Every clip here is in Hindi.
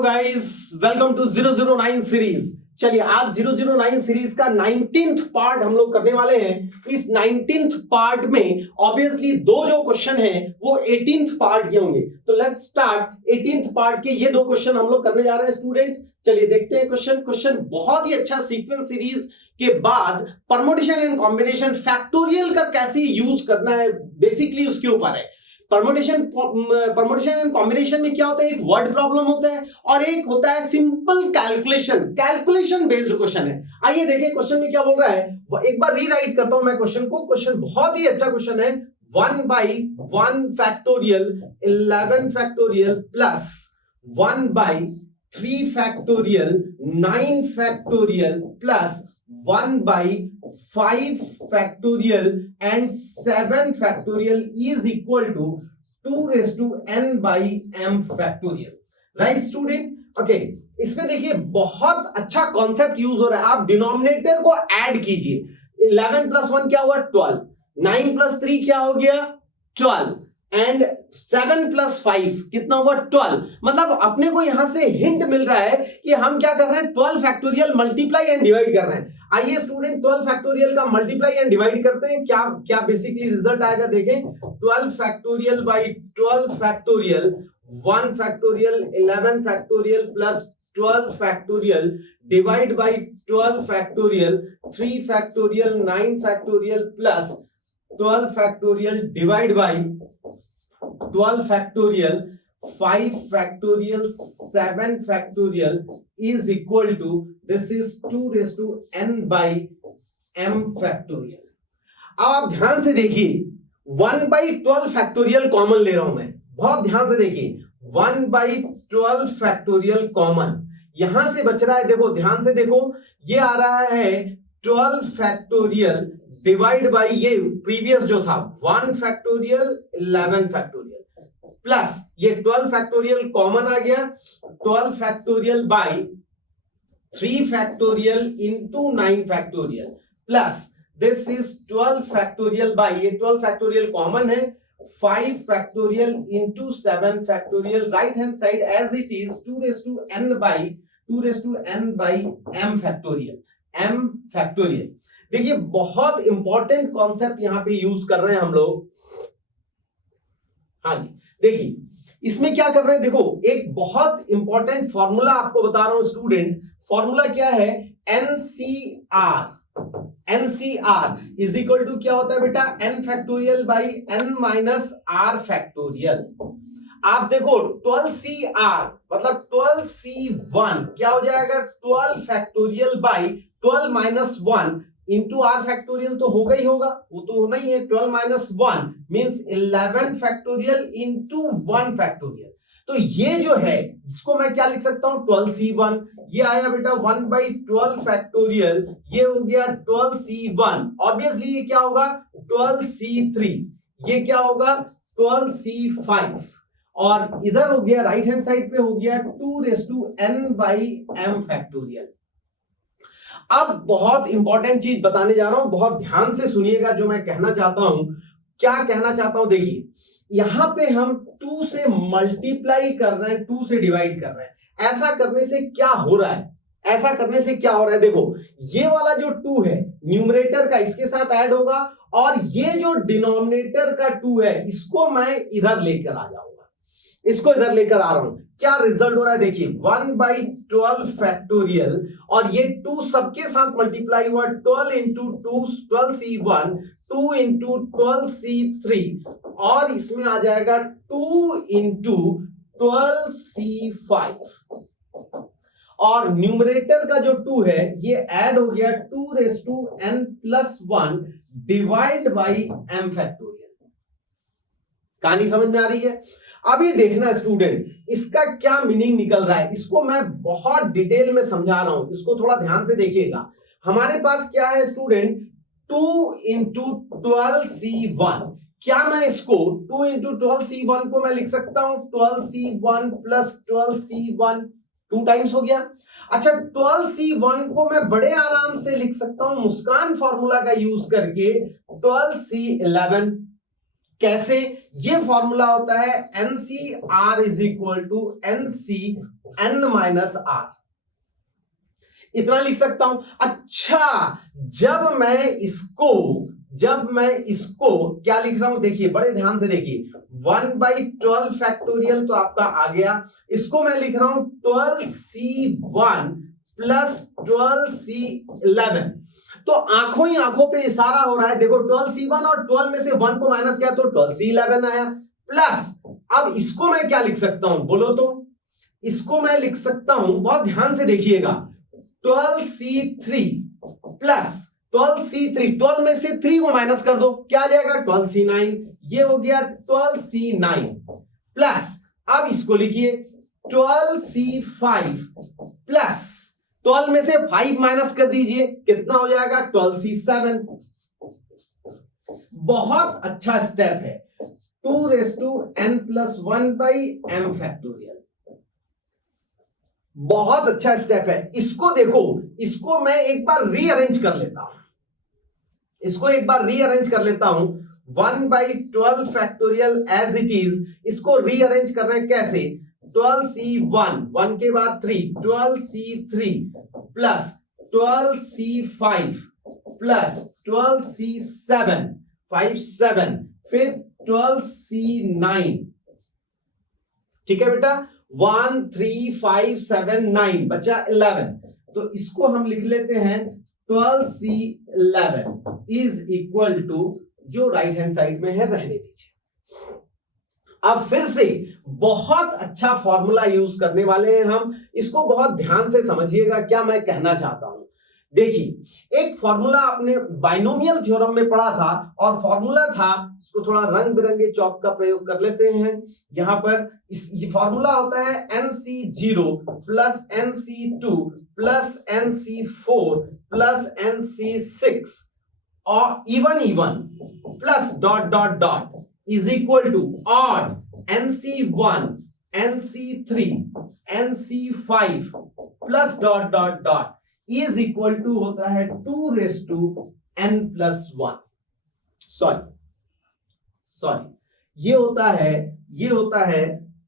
Hello guys, welcome to 009 series. चलिए आज 009 सीरीज का 19th पार्ट हम लोग करने वाले हैं। इस 19th पार्ट में ऑब्वियसली दो जो क्वेश्चन हैं वो 18th पार्ट के होंगे। तो लेट्स स्टार्ट 18th पार्ट के ये दो क्वेश्चन हम लोग करने जा रहे हैं स्टूडेंट। चलिए देखते हैं क्वेश्चन बहुत ही अच्छा सीक्वेंस सीरीज के बाद परमुटेशन एंड कॉम्बिनेशन फैक्टोरियल का कैसे यूज करना है बेसिकली उसके ऊपर है। परमुटेशन एंड कॉम्बिनेशन में क्या होता है, एक वर्ड प्रॉब्लम होता है और एक होता है सिंपल कैलकुलेशन बेस्ड क्वेश्चन है। आइए देखें क्वेश्चन में क्या बोल रहा है, एक बार रीराइट करता हूं मैं क्वेश्चन को। क्वेश्चन बहुत ही अच्छा क्वेश्चन है। 1/1 factorial 11 factorial plus 1/3 factorial 9 factorial plus 1/5 factorial and 7 factorial is equal to 2 raised to n by m factorial. Right student? Okay, इसमें देखिए बहुत अच्छा कॉन्सेप्ट यूज हो रहा है। आप डिनोमिनेटर को ऐड कीजिए। 11 प्लस 1 क्या हुआ 12, 9 प्लस 3 क्या हो गया 12 एंड 7 प्लस 5 कितना हुआ 12। मतलब अपने को यहां से हिंट मिल रहा है कि हम क्या कर रहे हैं 12 फैक्टोरियल मल्टीप्लाई एंड डिवाइड कर रहे हैं। आइए स्टूडेंट 12 फैक्टोरियल का मल्टीप्लाई एंड डिवाइड करते हैं। क्या क्या बेसिकली रिजल्ट आएगा देखें। 12 factorial by 12 factorial 1 factorial 11 factorial plus 12 factorial divide by 12 factorial 3 factorial 9 factorial plus 12 factorial divide by 12 factorial 5 factorial 7 factorial is equal to this is 2 raised to n by m factorial। अब आप ध्यान से देखिए 1/12 फैक्टोरियल कॉमन ले रहा हूं मैं, बहुत ध्यान से देखिए 1/12 फैक्टोरियल कॉमन यहां से बच रहा है। देखो ध्यान से देखो, ये आ रहा है 12 फैक्टोरियल डिवाइड बाई ये प्रीवियस जो था 1 फैक्टोरियल 11 फैक्टोरियल प्लस ये 12 फैक्टोरियल कॉमन आ गया 12 factorial by 3 factorial into 9 factorial plus this is 12 factorial by ये 12 फैक्टोरियल कॉमन है 5 factorial into 7 factorial right hand side as it is 2 raised to n by m factorial. देखिए बहुत इंपॉर्टेंट कॉन्सेप्ट यहां पे यूज कर रहे हैं हम लोग। हाँ जी देखिए इसमें क्या कर रहे हैं, देखो एक बहुत इंपॉर्टेंट फॉर्मूला आपको बता रहा हूं स्टूडेंट। फॉर्मूला क्या है एनसीआर इज इक्वल टू क्या होता है बेटा n factorial by n minus r factorial. आप देखो 12CR मतलब 12C1 क्या हो जाएगा 12 factorial by 12 minus 1 into R factorial तो होगा ही होगा, वो तो होना ही है। 12 minus 1 means 11 factorial into 1 factorial. तो ये जो है इसको मैं क्या लिख सकता हूं 12C1। ये आया बेटा 1/12 फैक्टोरियल, ये हो गया 12C1। ऑब्वियसली ये क्या होगा 12C3, ये क्या होगा 12C5 और इधर हो गया राइट हैंड साइड पे हो गया 2 raised to n by m factorial. अब बहुत इंपॉर्टेंट चीज बताने जा रहा हूं, बहुत ध्यान से सुनिएगा जो मैं कहना चाहता हूं। क्या कहना चाहता हूं देखिए, यहां पे हम 2 से मल्टीप्लाई कर रहे हैं 2 से डिवाइड कर रहे हैं। ऐसा करने से क्या हो रहा है, ऐसा करने से क्या हो रहा है देखो ये वाला जो 2 है न्यूमरेटर का इसके साथ ऐड होगा और ये जो डिनोमिनेटर का 2 है इसको मैं इधर लेकर आ जाऊंगा, इसको इधर लेकर आ रहा हूं। क्या रिजल्ट हो रहा है देखिए 1/12 फैक्टोरियल और ये 2 सबके साथ मल्टीप्लाई हुआ 12 इंटू 2 12C1 2 इंटू 12C3 और इसमें आ जाएगा 2 इंटू 12C5 और न्यूमरेटर का जो 2 है ये ऐड हो गया 2 raised to n plus 1 divide by m factorial. कहानी समझ में आ रही है। अब ये देखना स्टूडेंट इसका क्या मीनिंग निकल रहा है, इसको मैं बहुत डिटेल में समझा रहा हूं, इसको थोड़ा ध्यान से देखिएगा। हमारे पास क्या है स्टूडेंट 2 इंटू 12C1। क्या मैं इसको 2 इंटू 12C1 को मैं लिख सकता हूं 12C1 प्लस 12C1 2 टाइम्स हो गया। अच्छा 12C1 को मैं बड़े आराम से लिख सकता हूं मुस्कान फॉर्मूला का यूज करके 12C11। कैसे? ये फॉर्मूला होता है NCR is equal to NCN minus R। इतना लिख सकता हूं। अच्छा, जब मैं इसको क्या लिख रहा हूं, देखिए बड़े ध्यान से देखिए, 1/12 फैक्टोरियल तो आपका आ गया, इसको मैं लिख रहा हूं 12C1 प्लस 12C11। तो आंखों ही आंखों पे इशारा हो रहा है, देखो 12C1 और 12 में से 1 को माइनस किया तो 12C11 आया, प्लस अब इसको मैं क्या लिख सकता हूं बोलो तो? इसको मैं लिख सकता हूं, बहुत ध्यान से देखिएगा, 12C3 प्लस 12C3, 12 में से 3 को माइनस कर दो, क्या आ जाएगा 12C9, ये हो गया 12C9 प्लस अब इसको लिखिए 12C5 प्लस 12 में से 5 माइनस कर दीजिए, कितना हो जाएगा 12C7। बहुत अच्छा स्टेप है, 2n+1/m फैक्टोरियल, बहुत अच्छा स्टेप है। इसको देखो, इसको मैं एक बार रीअरेंज कर लेता हूं, 1/12 फैक्टोरियल एज इट इज, इसको रीअरेंज कर रहे हैं कैसे? 12C1, 1 के बाद 3, 12C3 plus 12C5 plus 12C7, 5 7, फिर 12C9। ठीक है बेटा, 1 3 5 7 9 बचा 11, तो इसको हम लिख लेते हैं 12C11 इज इक्वल टू, जो राइट हैंड साइड में है रहने दीजिए। अब फिर से बहुत अच्छा फॉर्मूला यूज करने वाले हैं हम, इसको बहुत ध्यान से समझिएगा क्या मैं कहना चाहता हूं। देखिए, एक फॉर्मूला आपने बाइनोमियल थ्योरम में पढ़ा था, और फॉर्मूला था, इसको थोड़ा रंग बिरंगे चौक का प्रयोग कर लेते हैं। यहां पर ये फॉर्मूला होता है NC0 plus NC2 plus NC4 plus NC6 और even plus dot is equal to odd NC1, NC3, NC5 plus dot is equal to होता है 2n+1। सॉरी, ये होता है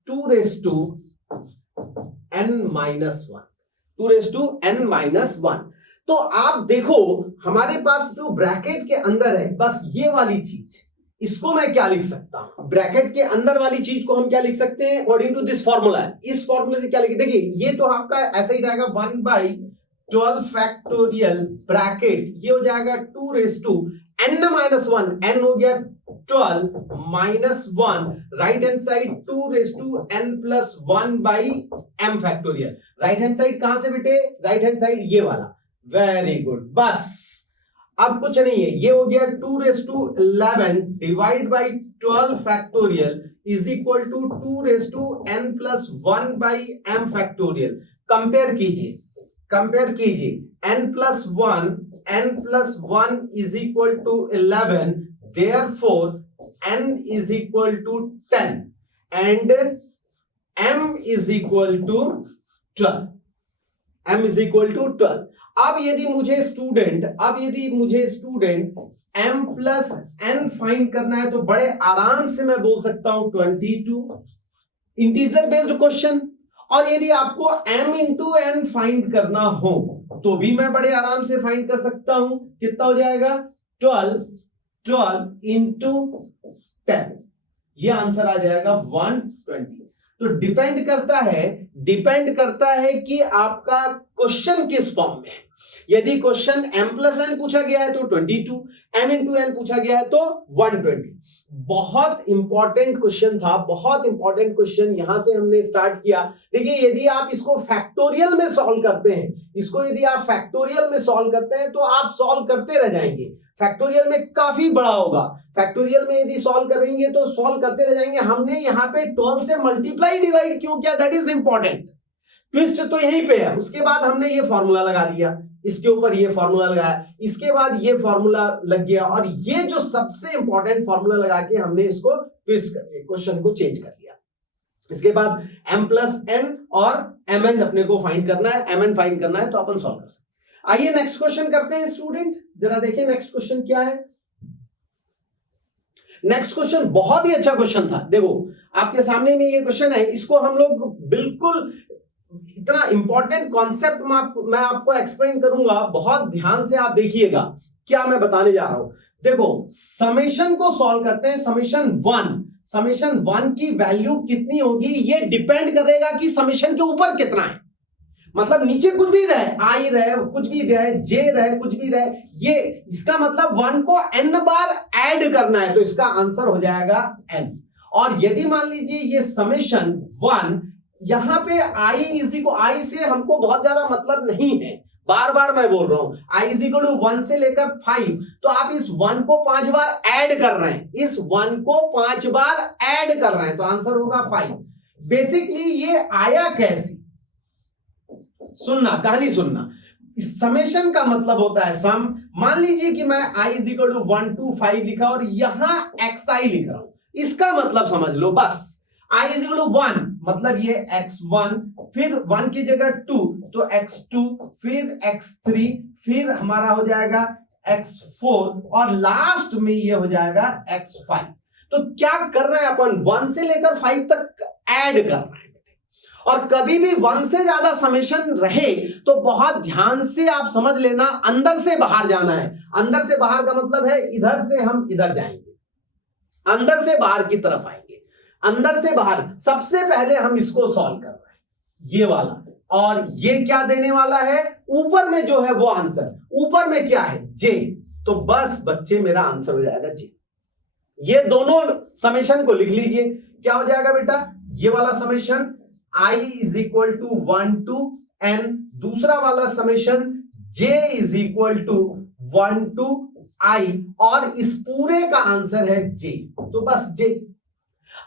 2n-1। तो आप देखो, हमारे पास जो ब्रैकेट के अंदर है, बस ये वाली चीज, इसको मैं क्या लिख सकता हूं? ब्रैकेट के अंदर वाली चीज को हम क्या लिख सकते हैं अकॉर्डिंग टू दिस फॉर्मूला? इस फॉर्मूले से क्या लिखे, देखिए ये तो आपका ऐसा ही रहेगा 1/12 फैक्टोरियल ब्रैकेट, ये हो जाएगा 2n-1, n हो गया 12 -1, right hand side 2n+1/m factorial. Right hand side कहां से बेटे? राइट हैंड साइड ये वाला, वेरी गुड। बस अब कुछ नहीं है, ये हो गया 2n11 divide by 12 factorial is equal to 2n+1/m factorial. Compare कीजिए, n+1 is equal to 11, therefore n is equal to 10 and m is equal to 12। अब यदि मुझे स्टूडेंट m+n फाइंड करना है, तो बड़े आराम से मैं बोल सकता हूं 22, इंटीजर बेस्ड क्वेश्चन। और यदि आपको m×n फाइंड करना हो, तो भी मैं बड़े आराम से फाइंड कर सकता हूं। कितना हो जाएगा? 12 into 10, ये आंसर आ जाएगा 120। तो डिपेंड करता है कि आपका क्वेश्चन किस फॉर्म में है। यदि क्वेश्चन m+n पूछा गया है तो 22, m×n पूछा गया है तो 120। बहुत इंपॉर्टेंट क्वेश्चन था, बहुत इंपॉर्टेंट क्वेश्चन यहां से हमने स्टार्ट किया। देखिए, यदि आप इसको फैक्टोरियल में सॉल्व करते हैं, तो आप सॉल्व करते रह जाएंगे। फैक्टोरियल में काफी बड़ा होगा, फैक्टोरियल में यदि सॉल्व करेंगे तो सॉल्व करते रह जाएंगे। हमने यहाँ पे 12 से मल्टीप्लाई डिवाइड क्यों किया, दैट इज इंपॉर्टेंट। ट्विस्ट तो यहीं पे है। उसके बाद हमने ये फॉर्मूला लगा दिया, इसके ऊपर ये फॉर्मूला लगाया, इसके बाद ये फॉर्मूला लग गया, और ये जो सबसे इंपॉर्टेंट फॉर्मूला लगा के हमने इसको ट्विस्ट करके क्वेश्चन को चेंज कर दिया। इसके बाद m+n और mn अपने को फाइंड करना है, mn फाइंड करना है, तो अपन सॉल्व कर सकते हैं। आइए नेक्स्ट क्वेश्चन करते हैं स्टूडेंट, जरा देखिए नेक्स्ट क्वेश्चन क्या है। नेक्स्ट क्वेश्चन बहुत ही अच्छा क्वेश्चन था। देखो आपके सामने में ये क्वेश्चन है, इसको हम लोग बिल्कुल इतना इंपॉर्टेंट कॉन्सेप्ट मैं आपको एक्सप्लेन करूंगा, बहुत ध्यान से आप देखिएगा क्या मैं बताने जा रहा हूं। देखो समेशन को सॉल्व करते हैं। समेशन वन की वैल्यू कितनी होगी ये डिपेंड करेगा कि समेशन के ऊपर कितना है। मतलब नीचे कुछ भी रहे, आई रहे, कुछ भी रहे, जे रहे, कुछ भी रहे, ये इसका मतलब 1 को n बार ऐड करना है, तो इसका आंसर हो जाएगा n। और यदि मान लीजिए ये समेशन 1, यहां पे आई से हमको बहुत ज्यादा मतलब नहीं है, बार बार मैं बोल रहा हूं, i इज इक्वल टू 1 से लेकर 5, तो आप इस 1 को 5 बार ऐड कर रहे हैं, इस 1 को 5 बार ऐड कर रहे हैं, तो आंसर होगा 5। बेसिकली ये आया कैसे, सुनना, कहानी सुनना। इस समेशन का मतलब होता है सम। मान लीजिए कि मैं i is equal to 1 to 5 लिखा और यहां xi लिख रहा हूं, इसका मतलब समझ लो बस। i इज इक्वल टू 1 मतलब ये x1, फिर 1 की जगह 2 तो x2, फिर x3, फिर हमारा हो जाएगा x4 और लास्ट में ये हो जाएगा x5। तो क्या कर रहे हैं अपन, 1 से लेकर 5 तक ऐड कर रहे हैं। और कभी भी 1 से ज्यादा समेशन रहे तो बहुत ध्यान से आप समझ लेना, अंदर से बाहर जाना है। अंदर से बाहर का मतलब है इधर से हम इधर जाएंगे, अंदर से बाहर की तरफ आएंगे। अंदर से बाहर सबसे पहले हम इसको सॉल्व कर रहे हैं, ये वाला, और ये क्या देने वाला है, ऊपर में जो है वो आंसर, ऊपर में क्या है जे, तो बस बच्चे मेरा आंसर हो जाएगा जे। ये दोनों समेशन को लिख लीजिए, क्या हो जाएगा बेटा, ये वाला summation i is equal to 1 to n, दूसरा वाला summation j is equal to 1 to i, और इस पूरे का आंसर है j, तो बस j।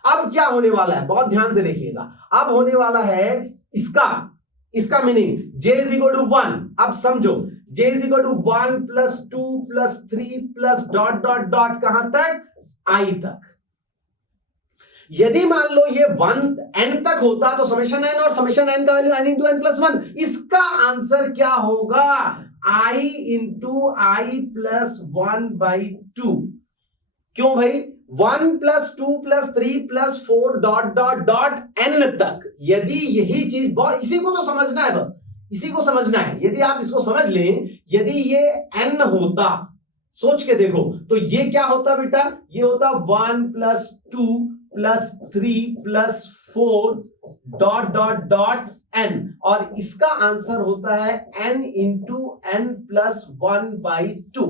अब क्या होने वाला है, बहुत ध्यान से देखिएगा, अब होने वाला है इसका meaning j is equal to 1। अब समझो j is equal to 1 plus 2 plus 3 plus dot dot dot कहां तक, i तक। यदि मान लो ये 1 n तक होता तो समेशन n, और समेशन n का value n into n plus 1, इसका आंसर क्या होगा, i इंटू आई प्लस 1/2। क्यों भाई, 1 plus 2 plus 3 plus 4 dot dot dot n तक। यदि यही चीज, बहुत इसी को तो समझना है, बस इसी को समझना है। यदि आप इसको समझ लें, यदि ये n होता, सोच के देखो, तो ये क्या होता बेटा, ये होता 1 plus 2 plus 3 plus 4 dot dot dot n, और इसका आंसर होता है n इंटू n प्लस 1/2।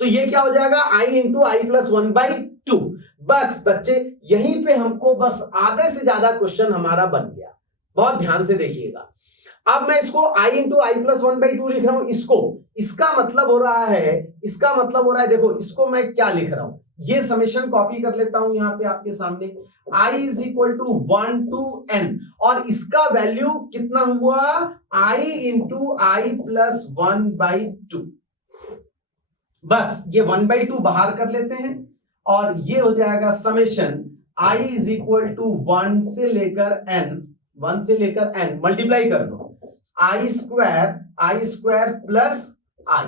तो ये क्या हो जाएगा, i इंटू आई प्लस 1/2। बस बच्चे यहीं पे हमको बस आधे से ज्यादा क्वेश्चन हमारा बन गया, बहुत ध्यान से देखिएगा। अब मैं इसको i इंटू आई प्लस 1/2 लिख रहा हूं, इसका मतलब हो रहा है, देखो इसको मैं क्या लिख रहा हूं, ये समेशन कॉपी कर लेता हूं यहां पे आपके सामने, i is equal to 1 to n, और इसका वैल्यू कितना हुआ, i इंटू आई प्लस 1/2। बस ये 1/2 बाहर कर लेते हैं, और ये हो जाएगा summation i is equal to 1 से लेकर n मल्टीप्लाई कर दो, आई स्क्वायर प्लस i।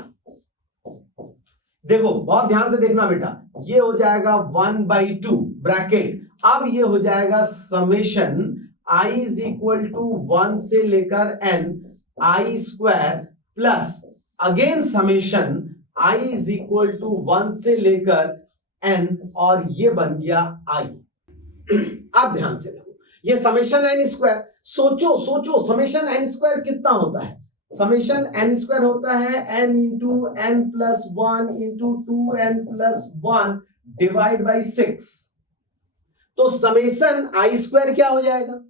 देखो बहुत ध्यान से देखना बेटा, ये हो जाएगा 1/2 ब्रैकेट, अब ये हो जाएगा summation i is equal to 1 से लेकर n I square plus again summation i is equal to 1 से लेकर n, और ये बन गया i। अब ध्यान से देखो, ये समेशन n स्क्वायर, सोचो समेशन n स्क्वायर कितना होता है, समेशन n स्क्वायर होता है n into n plus 1 into 2n plus 1 divide by 6। तो समेशन i स्क्वायर क्या हो जाएगा,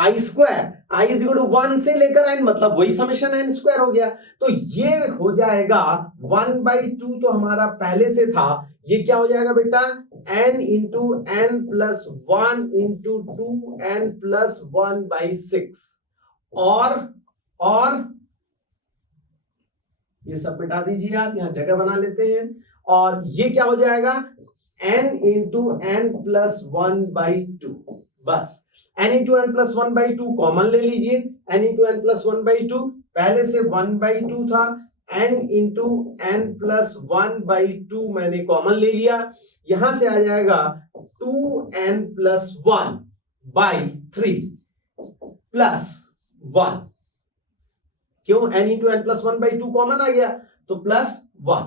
i square is equal to 1 से लेकर n, मतलब वही समेशन n स्क्वायर हो गया। तो ये हो जाएगा 1/2, तो हमारा पहले से था, ये क्या हो जाएगा बेटा, n into n plus 1 into 2n plus 1/6, और ये सब मिटा दीजिए आप, यहां जगह बना लेते हैं, और ये क्या हो जाएगा, n इंटू n प्लस 1/2। बस n into n plus 1/2 common ले लीजिए, n इंटू n प्लस 1/2, पहले से 1/2 था, n इंटू n प्लस 1/2 मैंने कॉमन ले लिया, यहां से आ जाएगा 2n प्लस 1/3 प्लस 1। क्यों? n into n plus 1/2 common आ गया तो प्लस 1।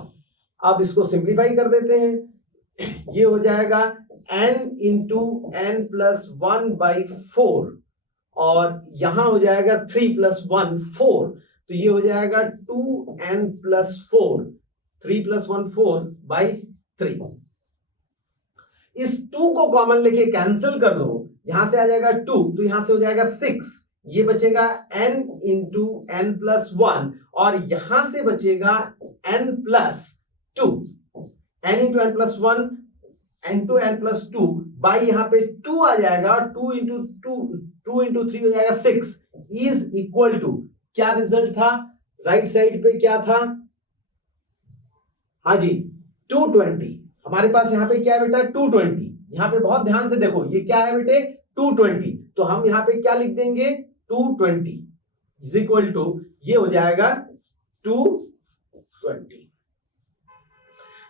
अब इसको सिंप्लीफाई कर देते हैं, ये हो जाएगा n इंटू n प्लस 1/4 और यहां हो जाएगा 3 प्लस 1 4, तो ये हो जाएगा 2n प्लस 4, 3 प्लस 1 4/3। इस 2 को कॉमन लेके कैंसिल कर दो, यहां से आ जाएगा 2 तो यहां से हो जाएगा 6, ये बचेगा n इंटू n प्लस 1 और यहां से बचेगा n plus 2, n into n plus 1 into n plus 2 by यहां पे 2 आ जाएगा, 2 इंटू 3 हो जाएगा 6 इज इक्वल टू, क्या रिजल्ट था राइट साइड पे क्या था? हाँ जी 220। हमारे पास यहां पे क्या है बेटा? 220। यहां पे बहुत ध्यान से देखो, ये क्या है बेटे? 220। तो हम यहां पे क्या लिख देंगे? 220 इज इक्वल टू, ये हो जाएगा 220।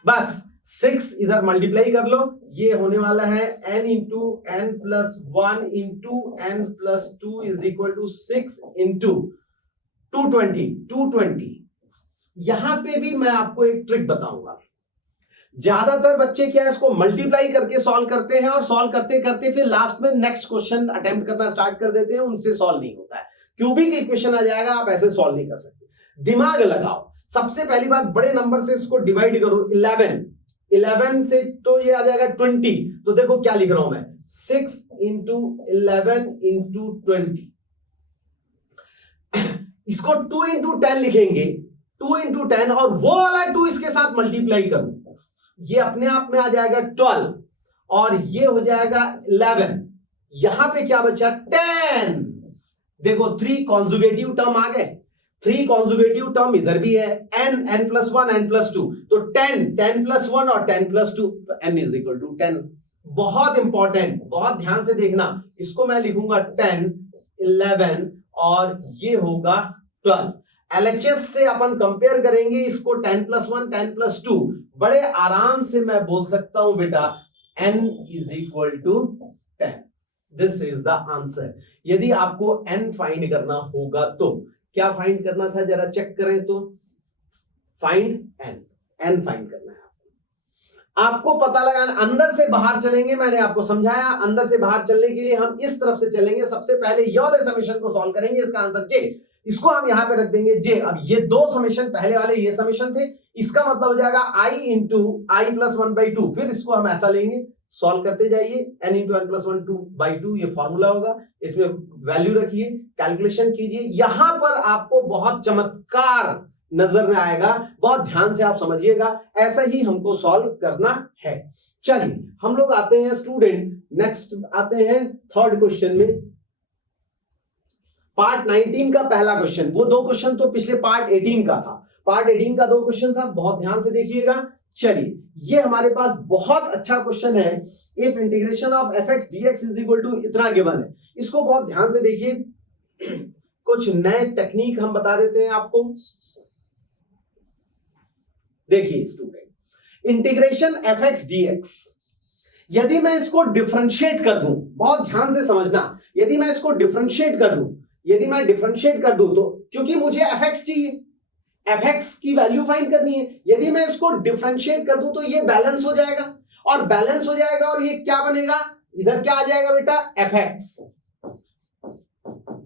बस 6 इधर मल्टीप्लाई कर लो, ये होने वाला है n into n plus 1 into n plus 2 is equal to 6 into 220। यहां पे भी मैं आपको एक ट्रिक बताऊंगा। ज्यादातर बच्चे क्या है, इसको मल्टीप्लाई करके सॉल्व करते हैं और सॉल्व करते करते फिर लास्ट में नेक्स्ट क्वेश्चन अटेम्प्ट करना स्टार्ट कर देते हैं, उनसे सॉल्व नहीं होता है। क्यूबिक इक्वेशन आ जाएगा, आप ऐसे सॉल्व नहीं कर सकते। दिमाग लगाओ। सबसे पहली बात, बड़े नंबर से इसको डिवाइड करो। 11 से तो ये आ जाएगा 20, तो देखो क्या लिख रहा हूं मैं, 6 इंटू 11 इंटू 20। इसको 2 इंटू 10 लिखेंगे, 2 इंटू 10 और वो वाला 2 इसके साथ मल्टीप्लाई करो, ये अपने आप में आ जाएगा 12 और ये हो जाएगा 11। यहां पे क्या बचा? 10। देखो 3 कॉन्जुगेटिव टर्म आ गए, 3 कॉन्जुगेटिव टर्म इधर भी है, n प्लस 1 n प्लस 2, तो 10 प्लस 1 और 10 plus 2, n is equal to 10। बहुत इंपॉर्टेंट, बहुत ध्यान से देखना। इसको मैं लिखूंगा 10 11 और ये होगा 12। LHS से अपन कंपेयर करेंगे इसको, 10 प्लस 1 10 प्लस 2, बड़े आराम से मैं बोल सकता हूं बेटा n is equal to 10। This is the answer. यदि आपको n फाइंड करना होगा तो क्या फाइंड करना था, जरा चेक करें तो, फाइंड n फाइंड करना है आपको पता लगा। अंदर से बाहर चलेंगे, मैंने आपको समझाया। अंदर से बाहर चलने के लिए हम इस तरफ से चलेंगे। सबसे पहले ये वाले समेशन को सॉल्व करेंगे, इसका आंसर j, इसको हम यहां पे रख देंगे j। अब ये 2 समेशन, पहले वाले ये समेशन थे, इसका मतलब हो जाएगा i इंटू i प्लस 1/2। फिर इसको हम ऐसा लेंगे, सॉल्व करते जाइए, n इंटू n प्लस 1/2 ये फॉर्मूला होगा, इसमें वैल्यू रखिए, कैलकुलेशन कीजिए। यहां पर आपको बहुत चमत्कार नजर में आएगा, बहुत ध्यान से आप समझिएगा। ऐसा ही हमको सॉल्व करना है। चलिए हम लोग आते हैं स्टूडेंट, नेक्स्ट आते हैं थर्ड क्वेश्चन में। पार्ट 19 का पहला क्वेश्चन, वो 2 क्वेश्चन तो पिछले पार्ट 18 का था। पार्ट 18 का 2 क्वेश्चन था, बहुत ध्यान से देखिएगा। चलिए ये हमारे पास बहुत अच्छा क्वेश्चन है। If integration of fx dx is equal to इतना गिवन है, इसको बहुत ध्यान से देखिए। कुछ नए टेक्निक हम बता देते हैं आपको। देखिए स्टूडेंट, इंटीग्रेशन fx dx, यदि मैं इसको डिफरेंशिएट कर दूं, बहुत ध्यान से समझना, यदि मैं इसको डिफरेंशिएट कर दूं, यदि मैं डिफरेंशिएट कर दूं, तो क्योंकि मुझे fx चाहिए, fx की वैल्यू फाइंड करनी है, यदि मैं इसको डिफरेंशिएट कर दूं तो ये बैलेंस हो जाएगा, और बैलेंस हो जाएगा और ये क्या बनेगा, इधर क्या आ जाएगा बेटा, fx।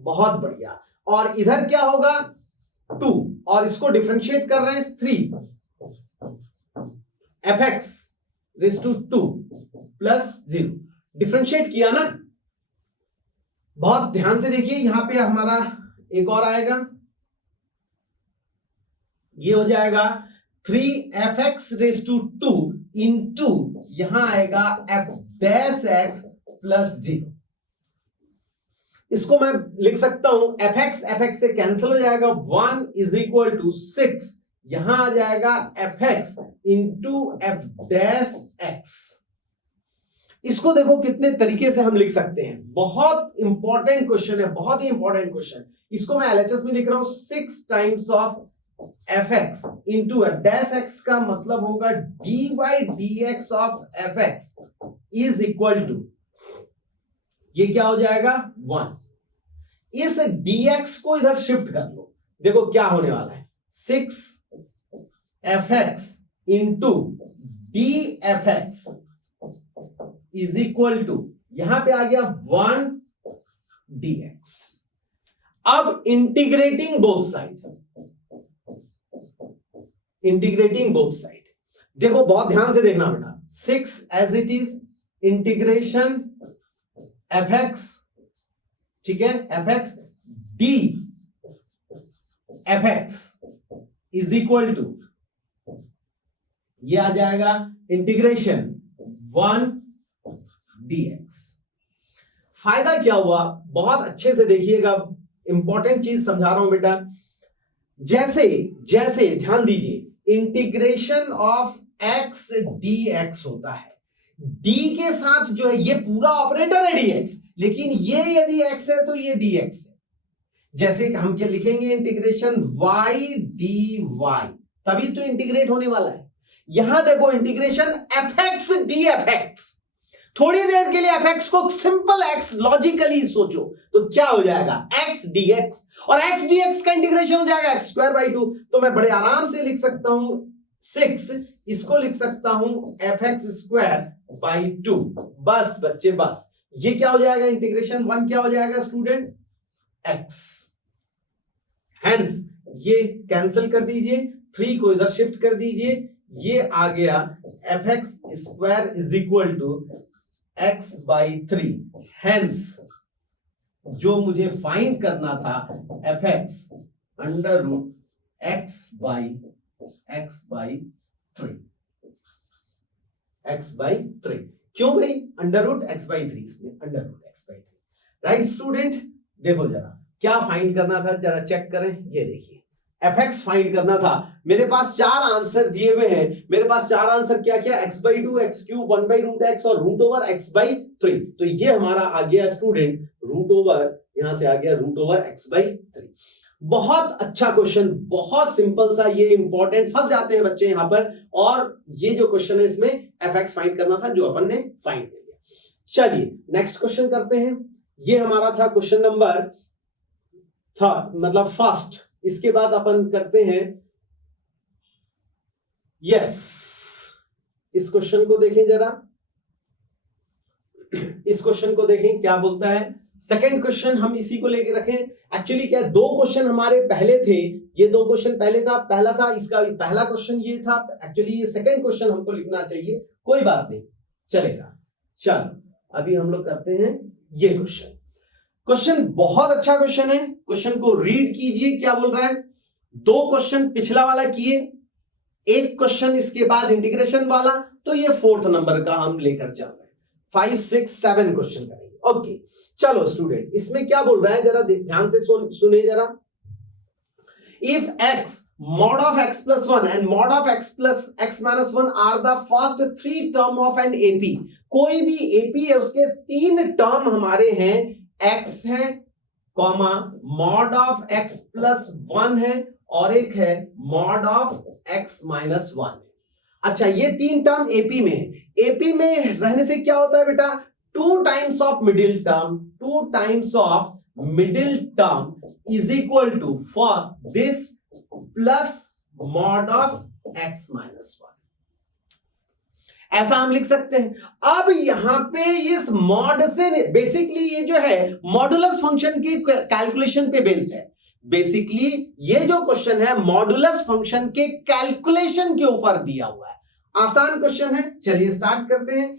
बहुत बढ़िया। और इधर क्या होगा, 2, और इसको डिफरेंशिएट कर रहे हैं 3, fx raise to 2 plus 0। Differentiate किया ना, बहुत ध्यान से देखिए। यहां पे हमारा एक और आएगा, ये हो जाएगा 3fx रेज़ टू 2 इंटू यहां आएगा f डैश x प्लस 0। इसको मैं लिख सकता हूं fx से कैंसिल हो जाएगा, 1 इज इक्वल टू 6, यहां आ जाएगा fx into f dash x। इसको देखो कितने तरीके से हम लिख सकते हैं, बहुत इंपॉर्टेंट क्वेश्चन है, बहुत ही इंपॉर्टेंट क्वेश्चन। इसको मैं LHS में लिख रहा हूं 6 times of F X into dash X का मतलब होगा D by D X of F X is equal to, ये क्या हो जाएगा 1। इस dx को इधर शिफ्ट कर लो, देखो क्या होने वाला है 6 F X into D F X is equal to, यहां पे आ गया 1 dx। अब integrating both side, integrating both side, देखो बहुत ध्यान से देखना बेटा, 6 as it is integration F X, ठीक है, F X D F X is equal to, ये आ जाएगा इंटीग्रेशन 1 dx। फायदा क्या हुआ, बहुत अच्छे से देखिएगा, इंपॉर्टेंट चीज समझा रहा हूं बेटा। जैसे जैसे ध्यान दीजिए, इंटीग्रेशन ऑफ x dx होता है, d के साथ जो है ये पूरा ऑपरेटर है dx, लेकिन ये यदि x है तो ये dx है। जैसे हम क्या लिखेंगे, इंटीग्रेशन y dy, तभी तो इंटीग्रेट होने वाला है। यहां देखो इंटीग्रेशन fx dfx, थोड़ी देर के लिए fx को सिंपल x लॉजिकली सोचो तो क्या हो जाएगा x dx, और x dx का इंटीग्रेशन हो जाएगा x स्क्वायर बाई 2। तो मैं बड़े आराम से लिख सकता हूं 6, इसको लिख सकता हूं fx स्क्वायर बाई 2। बस बच्चे बस, ये क्या हो जाएगा इंटीग्रेशन 1 क्या हो जाएगा स्टूडेंट x, हेंस ये कैंसिल कर दीजिए, 3 को इधर शिफ्ट कर दीजिए, ये आ गया fx square is equal to x by 3। Hence जो मुझे फाइंड करना था fx under root x by 3, x by 3, क्यों भाई अंडर रूट x बाई 3, इसमें under root x by 3, right student. देखो जरा क्या फाइंड करना था, जरा चेक करें, ये देखिए fx फाइंड करना था। मेरे पास 4 आंसर दिए हुए हैं, मेरे पास 4 आंसर क्या क्या, x by 2, x cube, 1 by root x और रूट ओवर x बाई 3। तो ये हमारा आ गया स्टूडेंट रूट ओवर, यहां से आ गया रूट ओवर x बाई 3। बहुत अच्छा क्वेश्चन, बहुत सिंपल सा, ये इंपॉर्टेंट, फंस जाते हैं बच्चे यहां पर। और ये जो क्वेश्चन है इसमें fx फाइंड करना था, जो अपन ने फाइंड कर लिया। चलिए नेक्स्ट क्वेश्चन करते हैं। ये हमारा था क्वेश्चन नंबर था मतलब फर्स्ट। इसके बाद अपन करते हैं यस, इस क्वेश्चन को देखें जरा, इस क्वेश्चन को देखें क्या बोलता है। सेकंड क्वेश्चन हम इसी को लेके रखें। एक्चुअली क्या 2 क्वेश्चन हमारे पहले थे, ये 2 क्वेश्चन पहले था, पहला था इसका पहला क्वेश्चन ये था, एक्चुअली ये सेकंड क्वेश्चन हमको लिखना चाहिए, कोई बात नहीं चलेगा। चलो अभी हम लोग करते हैं ये क्वेश्चन। क्वेश्चन बहुत अच्छा क्वेश्चन है, क्वेश्चन को रीड कीजिए क्या बोल रहा है। 2 क्वेश्चन पिछला वाला किए, 1 क्वेश्चन इसके बाद इंटीग्रेशन वाला, तो ये 4th नंबर का हम लेकर चल रहे हैं। 5, 6, 7 क्वेश्चन करेंगे। ओके चलो स्टूडेंट, इसमें क्या बोल रहा है जरा ध्यान से सुने जरा। If x mod of x plus 1 and mod of x plus x minus 1 are the first 3 term of an AP, कोई भी AP है उसके 3 टर्म हमारे हैं, x है comma mod of x plus 1 है और एक है मॉड ऑफ x माइनस 1। अच्छा ये 3 टर्म एपी में है। एपी में रहने से क्या होता है बेटा, 2 times of middle term, 2 times of middle term is equal to first this plus mod of x minus 1, ऐसा हम लिख सकते हैं। अब यहां पे इस मॉड से बेसिकली ये जो है मॉडुलस फंक्शन की कैलकुलेशन पे बेस्ड है। बेसिकली ये जो क्वेश्चन है मॉडुलस फंक्शन के कैलकुलेशन के ऊपर दिया हुआ है। आसान क्वेश्चन है, चलिए स्टार्ट करते हैं।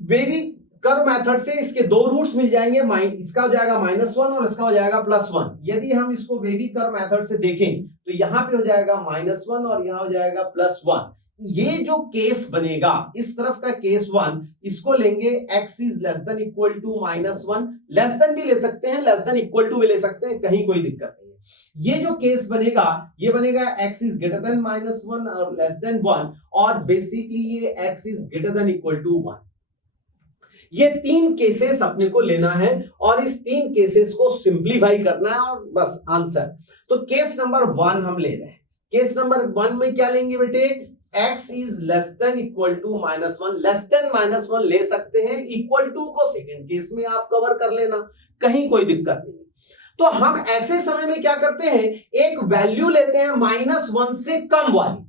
वेरी कर्व मेथड से इसके 2 रूट्स मिल जाएंगे, इसका हो जाएगा -1 और इसका हो जाएगा +1। यदि हम इसको वेवी कर्व मेथड से देखें तो यहां पे हो जाएगा -1 और यहां हो जाएगा +1। ये जो केस बनेगा इस तरफ का केस 1, इसको लेंगे x is less than equal to -1, less than भी ले सकते हैं, लेस देन इक्वल टू भी ले सकते हैं, कहीं कोई दिक्कत नहीं है। ये जो केस बनेगा ये बनेगा x इज ग्रेटर देन -1 और लेस देन 1, और बेसिकली ये x is greater than equal to 1। ये 3 केसेस अपने को लेना है और इस 3 केसेस को सिंप्लीफाई करना है और बस आंसर। तो केस नंबर 1 हम ले रहे हैं। केस नंबर 1 में क्या लेंगे बेटे, x is less than equal to -1, less than -1 ले सकते हैं, इक्वल टू को सेकंड केस में आप कवर कर लेना, कहीं कोई दिक्कत नहीं। तो हम ऐसे समय में क्या करते हैं, एक वैल्यू लेते हैं -1 से कम वाली,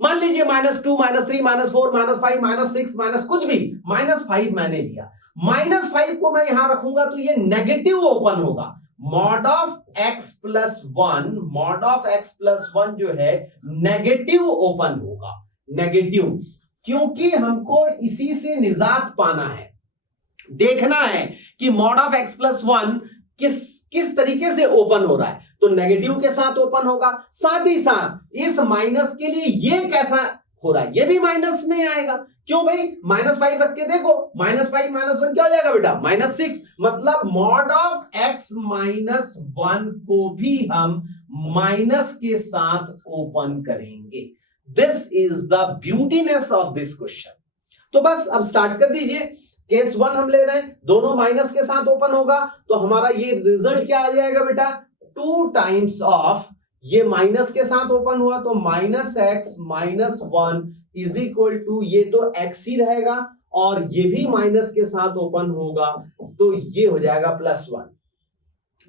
मान लीजिए -2, -3, -4, -5, -6, माइनस कुछ भी, -5 मैंने लिया, -5 को मैं यहां रखूंगा तो ये नेगेटिव ओपन होगा, mod of x plus 1, mod of x plus 1 जो है नेगेटिव ओपन होगा, नेगेटिव, क्योंकि हमको इसी से निजात पाना है, देखना है कि मॉड ऑफ x प्लस 1 किस तरीके से ओपन हो रहा है, तो नेगेटिव के साथ ओपन होगा, साथ ही साथ इस माइनस के लिए ये कैसा हो रहा है, ये भी माइनस में आएगा, क्यों भाई, -5 रख के देखो, -5 -1 क्या हो जाएगा बेटा, -6, मतलब मॉड ऑफ x माइनस 1 को भी हम माइनस के साथ ओपन करेंगे। This is the beautiness of this question. तो बस अब स्टार्ट कर दीजिए, केस 1 हम ले रहे हैं, दोनों माइनस के साथ ओपन होगा, तो हमारा ये रिजल्ट क्या आ जाएगा बेटा, 2 टाइम्स ऑफ, ये माइनस के साथ ओपन हुआ तो -x - 1 इज इक्वल टू, ये तो x ही रहेगा, और ये भी माइनस के साथ ओपन होगा तो ये हो जाएगा +1,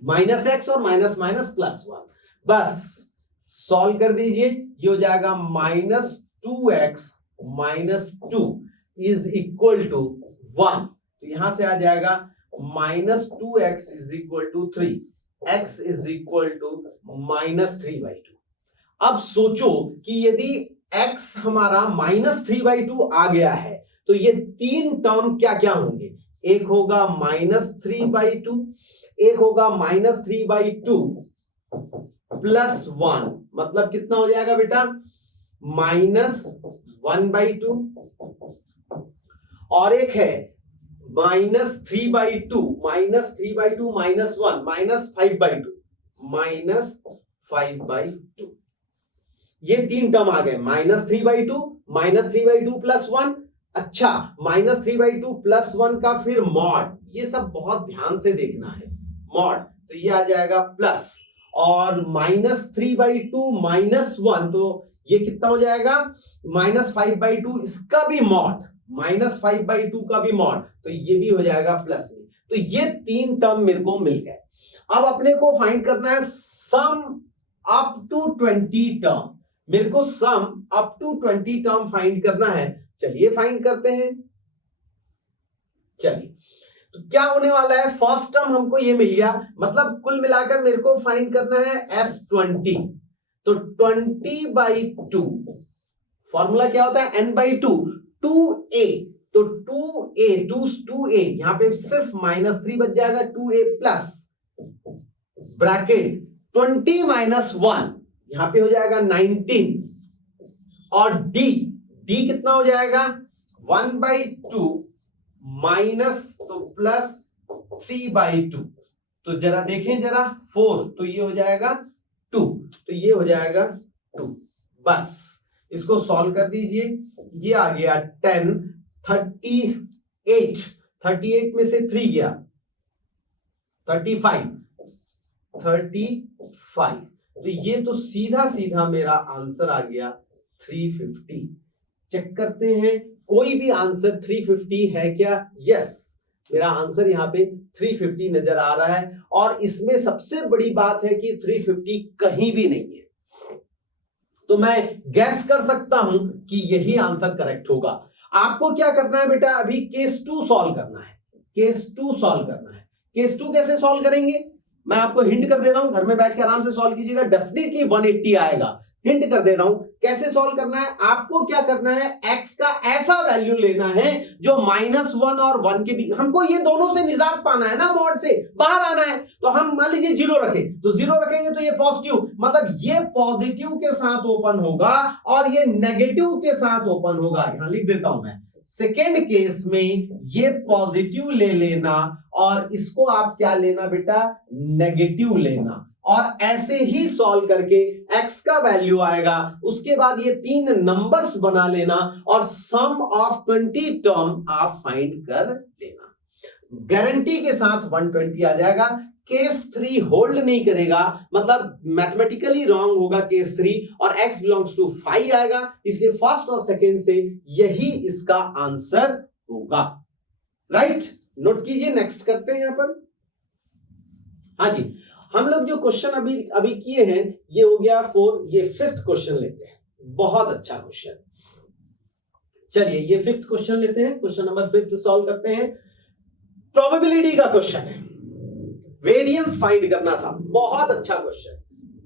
-x और माइनस माइनस +1, बस सॉल्व कर दीजिए, ये हो जाएगा -2x - 2 इज इक्वल टू 1, तो यहां से आ जाएगा -2x is equal to 3, x is equal to -3/2। अब सोचो कि यदि x हमारा -3/2 आ गया है तो ये 3 टर्म क्या क्या होंगे, एक होगा -3/2, एक होगा -3/2 +1, मतलब कितना हो जाएगा बेटा, -1/2, और एक है -3/2, -3/2 -1, -5/2, -5/2, ये 3 टर्म आ गए, -3/2, -3/2 +1, अच्छा -3/2 +1 का फिर मॉड, ये सब बहुत ध्यान से देखना है, मॉड, तो ये आ जाएगा प्लस, और -3/2 -1, तो ये कितना हो जाएगा, -5/2, इसका भी मॉड, -5/2 का भी मॉड, तो ये भी हो जाएगा प्लस में, तो ये 3 टर्म मेरे को मिल गए। अब अपने को फाइंड करना है सम अप टू 20 टर्म, मेरे को sum up to 20 term find करना है, चलिए फाइंड करते हैं। चलिए, तो क्या होने वाला है, फर्स्ट टर्म हमको ये मिल गया, मतलब कुल मिलाकर मेरे को फाइंड करना है S20, तो 20/2, फॉर्मूला क्या होता है, n/2, 2a, तो 2a यहां पे सिर्फ -3 बच जाएगा, 2a प्लस ब्रैकेट 20 - 1, यहां पे हो जाएगा 19, और d कितना हो जाएगा, 1/2 माइनस तो +3/2, तो जरा देखें जरा, 4, तो ये हो जाएगा 2, तो ये हो जाएगा 2, बस इसको सॉल्व कर दीजिए, ये आ गया 10, 38 में से 3 गया 35, तो ये तो सीधा सीधा मेरा आंसर आ गया 350। चेक करते हैं कोई भी आंसर 350 है क्या, यस, मेरा आंसर यहाँ पे 350 नजर आ रहा है, और इसमें सबसे बड़ी बात है कि 350 कहीं भी नहीं है, तो मैं गैस कर सकता हूं कि यही आंसर करेक्ट होगा। आपको क्या करना है बेटा, अभी केस 2 सॉल्व करना है, केस 2 सॉल्व करना है। केस 2 कैसे सॉल्व करेंगे, मैं आपको हिंट कर दे रहा हूं, घर में बैठ के आराम से सॉल्व कीजिएगा, डेफिनेटली 180 आएगा, हिंट कर दे रहा हूं कैसे सॉल्व करना है। आपको क्या करना है, x का ऐसा वैल्यू लेना है जो -1 और 1 के बीच, हमको ये दोनों से निजात पाना है ना, मॉड से बाहर आना है, तो हम मान लीजिए 0 रखें, तो 0 रखेंगे तो ये पॉजिटिव, मतलब ये पॉजिटिव के साथ ओपन होगा और ये नेगेटिव के साथ ओपन होगा, यहां लिख देता हूं मैं। सेकेंड केस में ये पॉजिटिव ले लेना और इसको आप क्या लेना बेटा, नेगेटिव लेना, और ऐसे ही सॉल्व करके x का वैल्यू आएगा, उसके बाद ये 3 नंबर्स बना लेना और सम ऑफ 20 टर्म आप फाइंड कर लेना। गारंटी के साथ 120 आ जाएगा। केस 3 होल्ड नहीं करेगा, मतलब मैथमेटिकली रॉन्ग होगा केस 3, और x बिलोंग्स टू 5 आएगा, इसलिए फर्स्ट और सेकंड से यही इसका आंसर होगा। राइट, नोट कीजिए, नेक्स्ट करते हैं यहां पर। हाँ जी, हम लोग जो क्वेश्चन अभी किए हैं ये हो गया 4, ये 5th क्वेश्चन लेते हैं। बहुत अच्छा क्वेश्चन, चलिए ये 5th क्वेश्चन लेते हैं। क्वेश्चन नंबर 5 सॉल्व करते हैं। प्रोबेबिलिटी का क्वेश्चन है, वेरिएंस फाइंड करना था। बहुत अच्छा क्वेश्चन,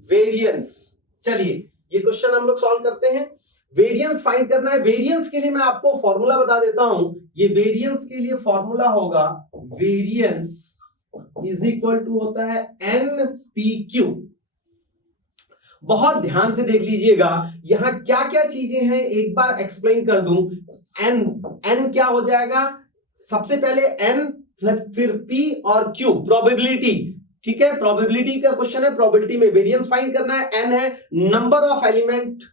वेरिएंस। चलिए ये क्वेश्चन हम लोग सॉल्व करते हैं। वेरिएंस फाइंड करना है। वेरिएंस के लिए मैं आपको फॉर्मूला बता देता हूं। ये वेरिएंस के लिए फॉर्मूला होगा, वेरिएंस इज इक्वल टू होता है NPQ। बहुत ध्यान से देख लीजिएगा, यहां क्या क्या चीजें हैं एक बार एक्सप्लेन कर दूं। n क्या हो जाएगा, सबसे पहले n, फिर P और Q, प्रोबेबिलिटी। ठीक है, प्रोबेबिलिटी का क्वेश्चन है, प्रोबेबिलिटी में वेरिएंस फाइंड करना है। n है number of element,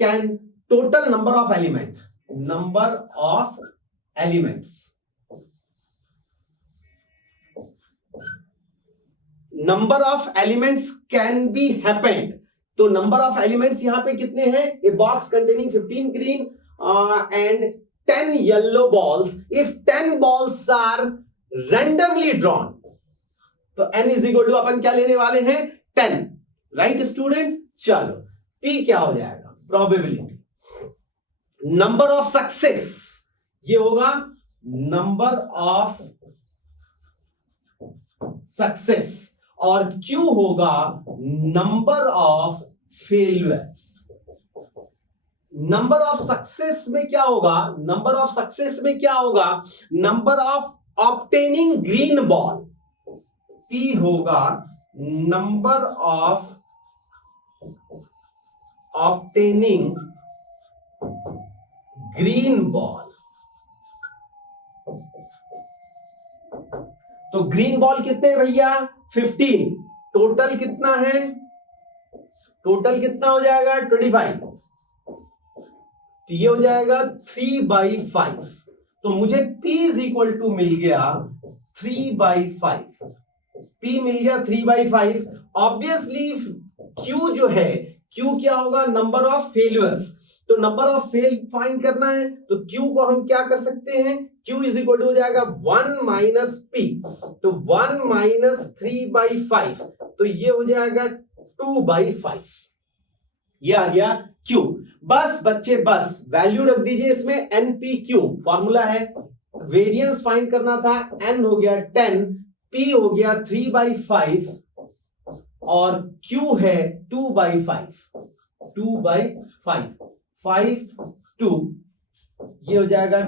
can total number of element, number of elements, number of elements can be happened. तो नंबर ऑफ एलिमेंट्स यहां पे कितने हैं, a box containing 15 green and 10 yellow balls, if 10 balls are randomly drawn, तो n इज इक्वल टू अपन क्या लेने वाले हैं, 10। राइट स्टूडेंट, चलो p क्या हो जाएगा, प्रोबेबिलिटी। नंबर ऑफ सक्सेस, ये होगा नंबर ऑफ सक्सेस, और Q होगा number of failures. Number of success में क्या होगा, नंबर ऑफ सक्सेस में क्या होगा, number of obtaining green ball, P होगा number of obtaining green ball. तो ग्रीन बॉल कितने हैं भैया, 15। टोटल कितना है, टोटल कितना हो जाएगा, 25। तो ये हो जाएगा 3/5। तो मुझे P इज इक्वल टू मिल गया 3/5। P मिल गया 3/5। ऑब्वियसली Q जो है, Q क्या होगा, नंबर ऑफ फेल्यूर्स। तो नंबर ऑफ फेल फाइंड करना है, तो Q को हम क्या कर सकते हैं, Q इज इक्वल टू हो जाएगा 1 माइनस P। तो 1 माइनस 3/5, तो ये हो जाएगा 2/5। ये आ गया Q। बस बच्चे, बस वैल्यू रख दीजिए इसमें, NPQ फॉर्मूला है। वेरिएंस फाइंड करना था, N हो गया 10, P हो गया 3/5 और Q है 2/5। 2/5, 5 2, ये हो जाएगा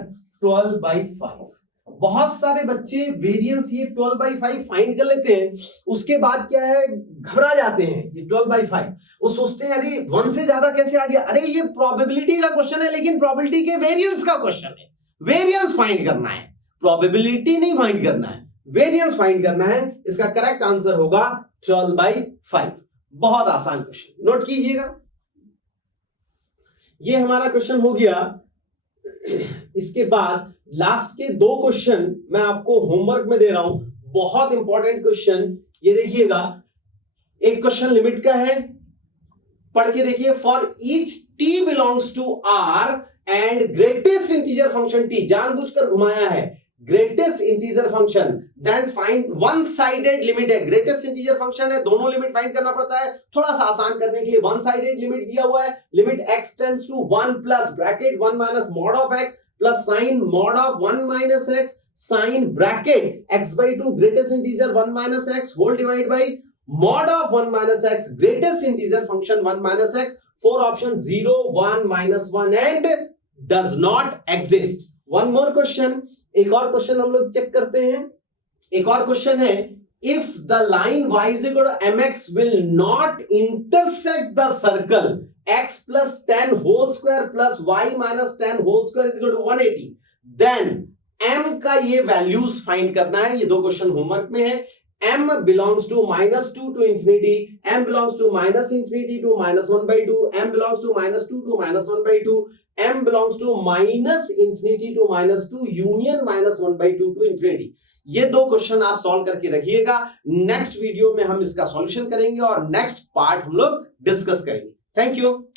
12/5। बहुत सारे बच्चे वेरिएंस ये 12/5 फाइंड कर लेते हैं, उसके बाद क्या है, घबरा जाते हैं। ये 12/5 वो सोचते हैं अरे 1 से ज्यादा कैसे आ गया, अरे ये प्रोबेबिलिटी का क्वेश्चन है, लेकिन प्रोबेबिलिटी के वेरिएंस का क्वेश्चन है। वेरिएंस फाइंड करना है, प्रोबेबिलिटी नहीं फाइंड करना है, वेरिएंस फाइंड करना है। इसका करेक्ट आंसर होगा 12/5। बहुत आसान क्वेश्चन, नोट कीजिएगा। ये हमारा क्वेश्चन हो गया। इसके बाद लास्ट के 2 क्वेश्चन मैं आपको होमवर्क में दे रहा हूं, बहुत इंपॉर्टेंट क्वेश्चन। ये देखिएगा, एक क्वेश्चन लिमिट का है, पढ़ के देखिए। For each t belongs to r and greatest integer function t, जानबूझकर घुमाया है, greatest integer function, then find one sided limit है। ग्रेटेस्ट इंटीजर फंक्शन है, दोनों लिमिट फाइंड करना पड़ता है। थोड़ा सा आसान करने के लिए वन साइडेड लिमिट दिया हुआ है, limit x tends to 1 plus bracket 1 minus mod of x plus sine mod of 1 minus x sine bracket x/2 greatest integer 1 minus x whole divide by mod of 1 minus x greatest integer function 1 minus x। 4 option 0 1 minus 1 and does not exist. One more question, एक और क्वेश्चन हम लोग चेक करते हैं। एक और क्वेश्चन है, if the line y is equal to mx will not intersect the circle x plus 10 whole square plus y minus 10 whole square is equal to 180, then m का ये वैल्यूज फाइंड करना है। ये 2 क्वेश्चन होमवर्क में है। m belongs to -2 to infinity, m belongs to -infinity to -1/2, m belongs to -2 to -1/2, m belongs to -infinity to -2 union -1/2 to infinity। ये दो क्वेश्चन आप सॉल्व करके रखिएगा। नेक्स्ट वीडियो में हम इसका सॉल्यूशन करेंगे और नेक्स्ट पार्ट हम लोग डिस्कस करेंगे। Thank you.